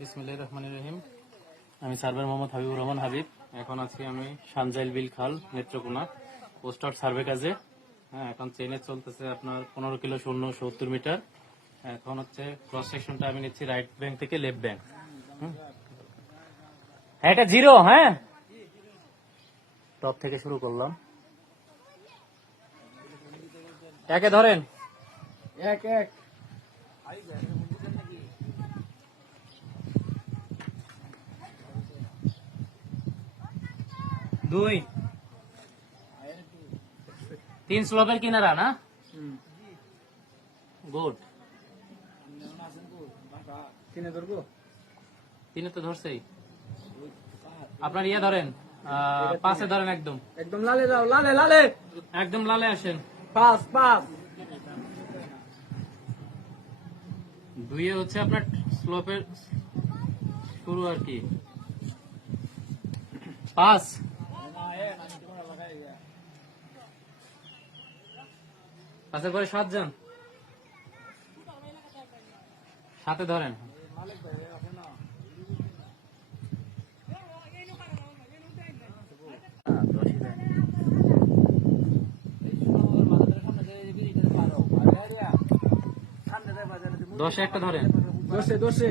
বিসমিল্লাহির রহমানির রহিম। আমি সার্ভের মোহাম্মদ হাবিবুর রহমান হাবিব। এখন আছি আমি সানজাইল বিল খাল নেত্রকোনা পোস্টার সার্ভে কাজে। এখন চেনে চলতেছে আপনার 15 কিলো শূন্য 70 মিটার। এখন হচ্ছে ক্রস সেকশনটা আমি নিচ্ছি রাইট ব্যাংক থেকে লেফট ব্যাংক। এটা জিরো। হ্যাঁ, টপ থেকে শুরু করলাম। একে ধরেন, এক এক দুই, তিন স্লোপের কিনারা না। গুড। তিনে ধরবো। তিনে তো ধরছেই। আপনার ইয়ে ধরেন, পাশে ধরেন, একদম একদম লালে যাও, লালে লালে একদম লালে আসেন। পাস পাস দুইয়ে হচ্ছে আপনার স্লোপের শুরু আর কি। পাঁচ, পাঁচের পরে 7 যান, সাথে ধরেন। দশে একটা ধরেন। দোষে দোষে